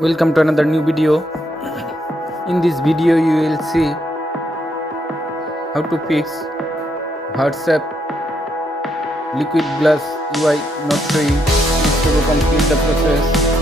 Welcome to another new video. In this video you will see how to fix WhatsApp liquid glass UI not showing. Please to complete the process.